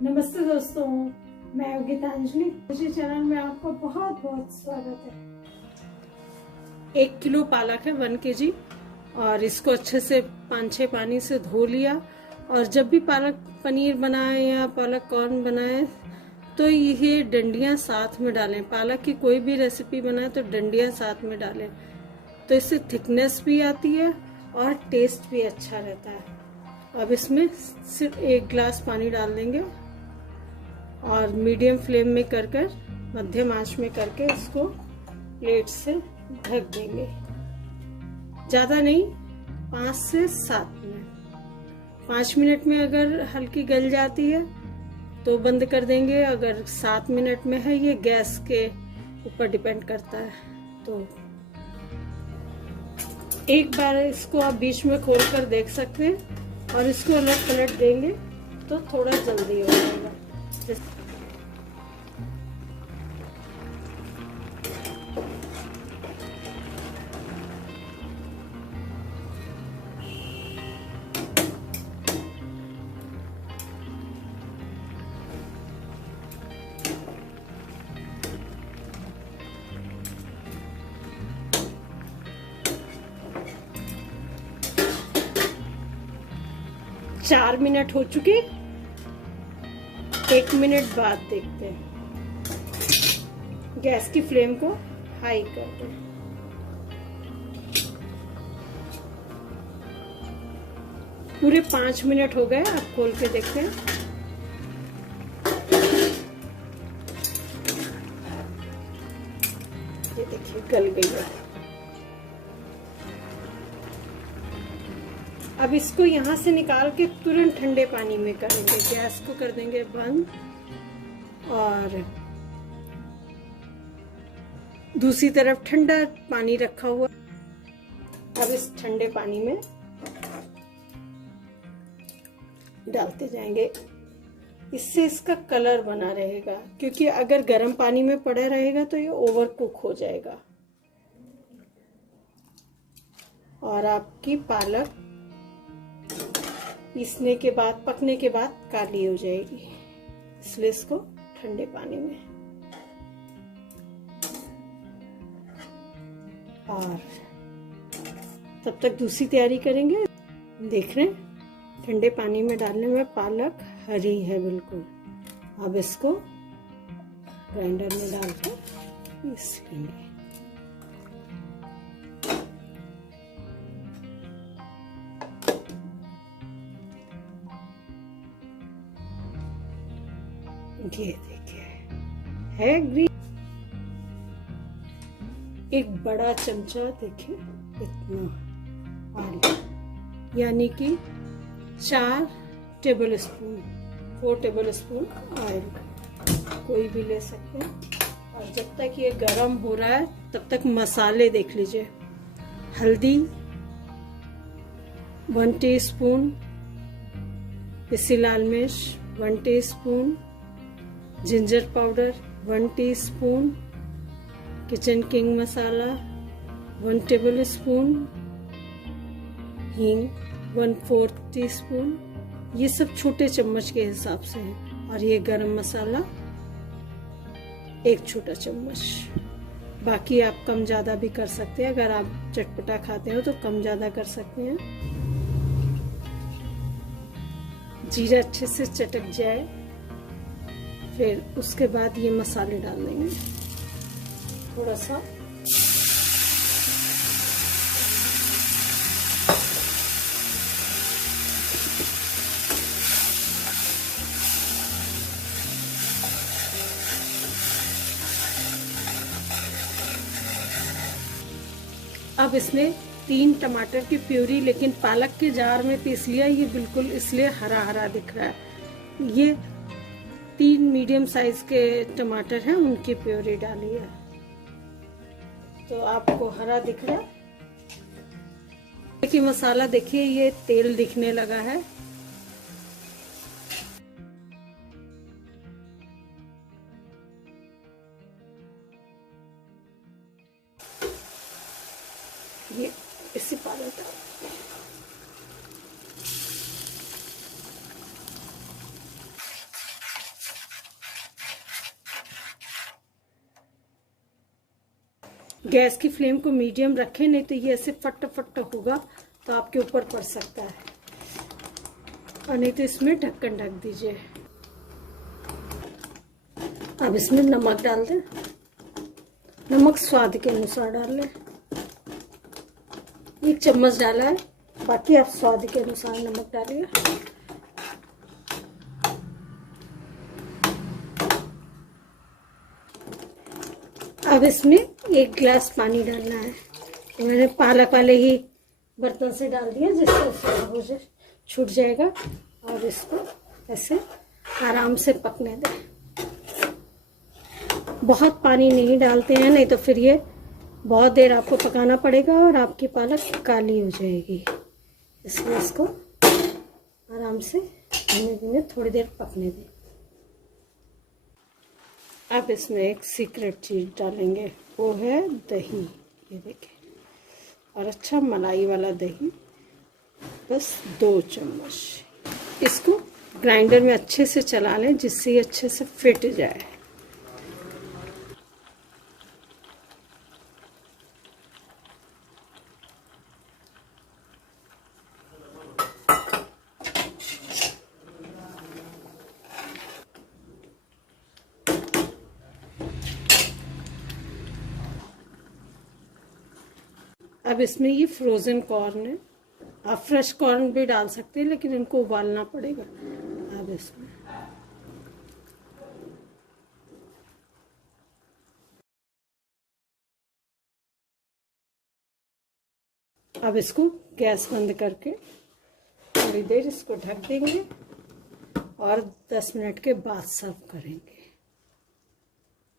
नमस्ते दोस्तों, मैं गीतांजलि। इसी चैनल में आपको बहुत बहुत स्वागत है। 1 किलो पालक है, 1 kg, और इसको अच्छे से 5-6 पानी से धो लिया। और जब भी पालक पनीर बनाए या पालक कॉर्न बनाए तो ये डंडियां साथ में डालें। पालक की कोई भी रेसिपी बनाए तो डंडियां साथ में डालें, तो इससे थिकनेस भी आती है और टेस्ट भी अच्छा रहता है। अब इसमें सिर्फ 1 गिलास पानी डाल देंगे और मीडियम फ्लेम में कर मध्यम आंच में करके इसको प्लेट से ढक देंगे। ज़्यादा नहीं, 5 से 7 मिनट। 5 मिनट में अगर हल्की गल जाती है तो बंद कर देंगे। अगर 7 मिनट में है, ये गैस के ऊपर डिपेंड करता है। तो एक बार इसको आप बीच में खोल कर देख सकते हैं और इसको अलग पलट देंगे तो थोड़ा जल्दी हो जाएगा। 4 मिनट हो चुके, 1 मिनट बाद देखते हैं। गैस की फ्लेम को हाई कर दें। पूरे 5 मिनट हो गए, आप खोल के देखते हैं। ये देखिए गल गई है। अब इसको यहाँ से निकाल के तुरंत ठंडे पानी में करेंगे। गैस को कर देंगे बंद और दूसरी तरफ ठंडा पानी रखा हुआ। अब इस ठंडे पानी में डालते जाएंगे। इससे इसका कलर बना रहेगा, क्योंकि अगर गर्म पानी में पड़ा रहेगा तो ये ओवर कुक हो जाएगा और आपकी पालक पीसने के बाद, पकने के बाद काली हो जाएगी। इसलिए इसको ठंडे पानी में, और तब तक दूसरी तैयारी करेंगे। देख रहे हैं ठंडे पानी में डालने में पालक हरी है बिल्कुल। अब इसको ग्राइंडर में डालकर पीस लेंगे। ये देखिए है ग्रीन। एक बड़ा चमचा देखिए इतना ऑयल, यानी कि 4 table spoon, 4 table spoon oil कोई भी ले सकते हैं। और जब तक ये गरम हो रहा है तब तक मसाले देख लीजिए। हल्दी 1 टीस्पून, पिसी लाल मिर्च 1 teaspoon, ginger powder 1 teaspoon, Kitchen King masala 1 tablespoon, हींग 1/4 टीस्पून। ये सब छोटे चम्मच के हिसाब से है। और ये गरम मसाला 1 छोटा चम्मच। बाकी आप कम ज़्यादा भी कर सकते हैं। अगर आप चटपटा खाते हो तो कम ज़्यादा कर सकते हैं। जीरा अच्छे से चटक जाए, फिर उसके बाद ये मसाले डाल देंगे थोड़ा सा। अब इसमें 3 टमाटर की प्यूरी, लेकिन पालक के जार में पीस लिया। ये बिल्कुल इसलिए हरा हरा दिख रहा है। ये 3 मीडियम साइज के टमाटर हैं, उनकी प्यूरी डाली है तो आपको हरा दिख रहा है। देखिए मसाला, देखिए ये तेल दिखने लगा है। ये इसी पालक डाल, गैस की फ्लेम को मीडियम रखें, नहीं तो ये ऐसे फट फट होगा तो आपके ऊपर पड़ सकता है। और नहीं तो इसमें ढक्कन ढक दीजिए। अब इसमें नमक डाल दें। नमक स्वाद के अनुसार डाल लें। 1 चम्मच डाला है, बाकी आप स्वाद के अनुसार नमक डालिए। अब इसमें 1 गिलास पानी डालना है। मैंने पालक वाले ही बर्तन से डाल दिया, जिससे उससे छूट जाएगा। और इसको ऐसे आराम से पकने दें। बहुत पानी नहीं डालते हैं, नहीं तो फिर ये बहुत देर आपको पकाना पड़ेगा और आपकी पालक काली हो जाएगी। इसलिए इसको आराम से धीमे धीमे थोड़ी देर पकने दें। अब इसमें एक सीक्रेट चीज़ डालेंगे, वो है दही। ये देखें, और अच्छा मलाई वाला दही, बस 2 चम्मच। इसको ग्राइंडर में अच्छे से चला लें, जिससे ये अच्छे से फिट जाए। अब इसमें ये फ्रोज़न कॉर्न है, आप फ्रेश कॉर्न भी डाल सकते हैं, लेकिन इनको उबालना पड़ेगा। अब इसमें अब इसको गैस बंद करके थोड़ी देर इसको ढक देंगे और 10 मिनट के बाद सर्व करेंगे।